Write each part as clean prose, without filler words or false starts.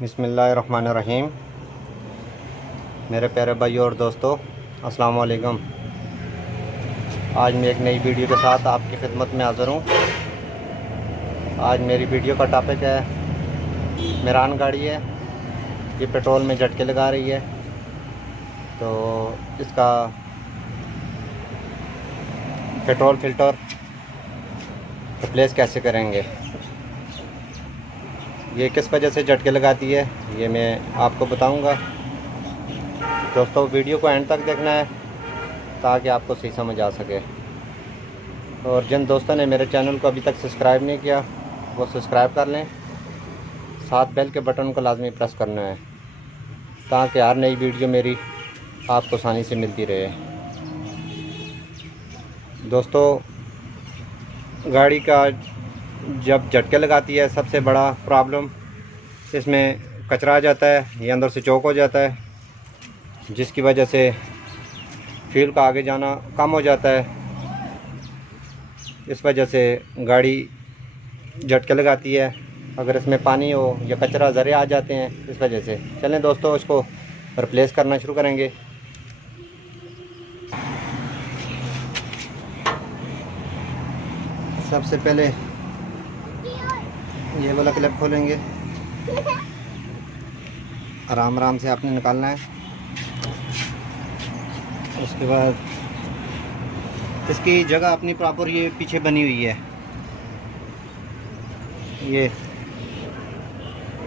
बिस्मिल्लाहिर्रहमानिर्रहीम। मेरे प्यारे भाई और दोस्तों, अस्सलाम वालेकुम। आज मैं एक नई वीडियो के साथ आपकी खिदमत में हाज़िर हूँ। आज मेरी वीडियो का टॉपिक है मेरान गाड़ी है, ये पेट्रोल में झटके लगा रही है, तो इसका पेट्रोल फ़िल्टर रिप्लेस कैसे करेंगे, ये किस वजह से झटके लगाती है, ये मैं आपको बताऊंगा। दोस्तों, वीडियो को एंड तक देखना है ताकि आपको सही समझ आ सके। और जिन दोस्तों ने मेरे चैनल को अभी तक सब्सक्राइब नहीं किया वो सब्सक्राइब कर लें, साथ बेल के बटन को लाजमी प्रेस करना है ताकि हर नई वीडियो मेरी आपको आसानी से मिलती रहे। दोस्तों, गाड़ी का जब झटके लगाती है सबसे बड़ा प्रॉब्लम इसमें कचरा आ जाता है, ये अंदर से चौक हो जाता है, जिसकी वजह से फ्यूल का आगे जाना कम हो जाता है। इस वजह से गाड़ी झटके लगाती है। अगर इसमें पानी हो या कचरा ज़रे आ जाते हैं इस वजह से। चलें दोस्तों, इसको रिप्लेस करना शुरू करेंगे। सबसे पहले ये वाला क्लिप खोलेंगे, आराम आराम से आपने निकालना है। उसके बाद इसकी जगह अपनी प्रॉपर ये पीछे बनी हुई है,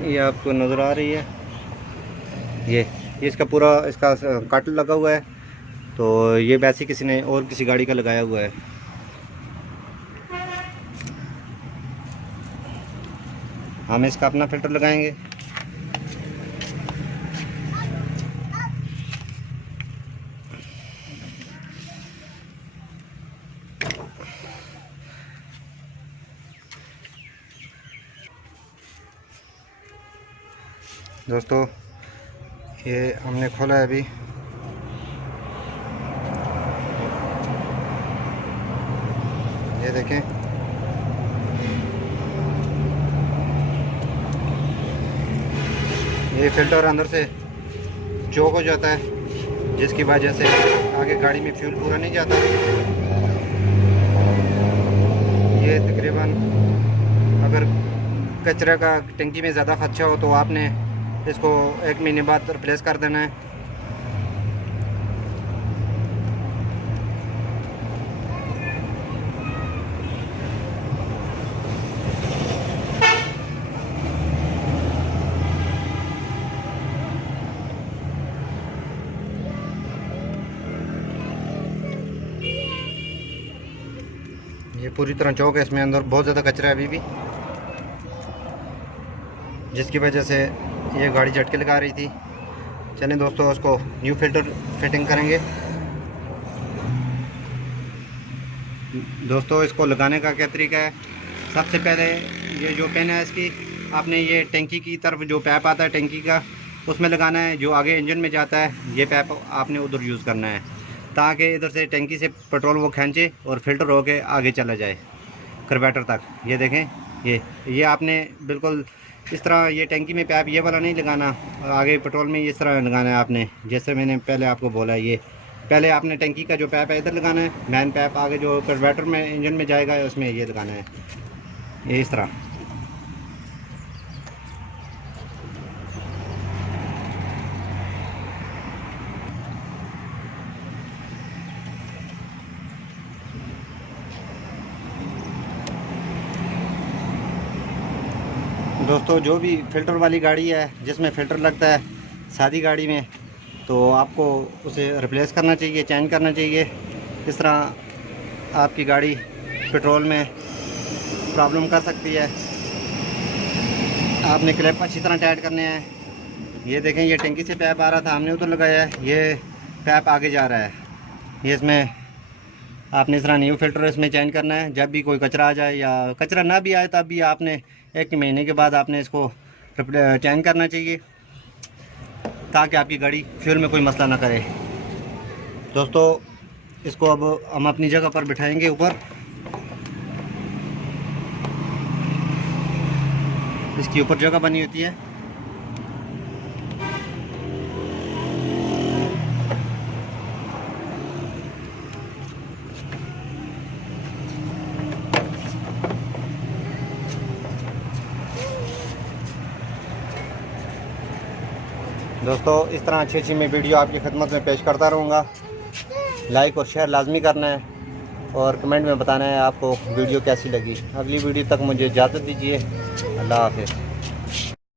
ये आपको नज़र आ रही है। ये इसका पूरा इसका कट लगा हुआ है, तो ये वैसे किसी ने और किसी गाड़ी का लगाया हुआ है। हम इसका अपना फ़िल्टर लगाएंगे। दोस्तों, ये हमने खोला है अभी। ये देखें, ये फ़िल्टर अंदर से चौक हो जाता है, जिसकी वजह से आगे गाड़ी में फ्यूल पूरा नहीं जाता। ये तकरीबन अगर कचरे का टंकी में ज़्यादा खदशा हो तो आपने इसको 1 महीने बाद रिप्लेस कर देना है। ये पूरी तरह चौक है, इसमें अंदर बहुत ज़्यादा कचरा है अभी भी, जिसकी वजह से ये गाड़ी झटके लगा रही थी। चलें दोस्तों, उसको न्यू फ़िल्टर फिटिंग करेंगे। दोस्तों, इसको लगाने का क्या तरीका है, सबसे पहले ये जो पिन है इसकी आपने ये टंकी की तरफ जो पैप आता है टंकी का उसमें लगाना है। जो आगे इंजन में जाता है ये पैप आपने उधर यूज़ करना है ताकि इधर से टंकी से पेट्रोल वो खींचे और फिल्टर होके आगे चला जाए कार्बोरेटर तक। ये देखें, ये आपने बिल्कुल इस तरह ये टंकी में पैप ये वाला नहीं लगाना, आगे पेट्रोल में इस तरह लगाना है आपने। जैसे मैंने पहले आपको बोला, ये पहले आपने टंकी का जो पैप है इधर लगाना है, मेन पैप आगे जो कार्बोरेटर में इंजन में जाएगा उसमें ये लगाना है, ये इस तरह। दोस्तों, जो भी फ़िल्टर वाली गाड़ी है जिसमें फ़िल्टर लगता है सादी गाड़ी में, तो आपको उसे रिप्लेस करना चाहिए, चेंज करना चाहिए। इस तरह आपकी गाड़ी पेट्रोल में प्रॉब्लम कर सकती है। आपने क्लिप अच्छी तरह टाइट करने हैं। ये देखें, ये टंकी से पैप आ रहा था, हमने उधर लगाया है, ये पैप आगे जा रहा है। ये इसमें आपने इस तरह न्यू फ़िल्टर इसमें चेंज करना है। जब भी कोई कचरा आ जाए या कचरा ना भी आए तब भी आपने 1 महीने के बाद आपने इसको चेंज करना चाहिए ताकि आपकी गाड़ी फ्यूल में कोई मसला ना करे। दोस्तों, इसको अब हम अपनी जगह पर बिठाएंगे ऊपर। इसकी ऊपर जगह बनी होती है, दोस्तों इस तरह अच्छी अच्छी मैं वीडियो आपकी खिदमत में पेश करता रहूँगा। लाइक और शेयर लाजमी करना है और कमेंट में बताना है आपको वीडियो कैसी लगी। अगली वीडियो तक मुझे इजाज़त दीजिए। अल्लाह हाफ़िज़।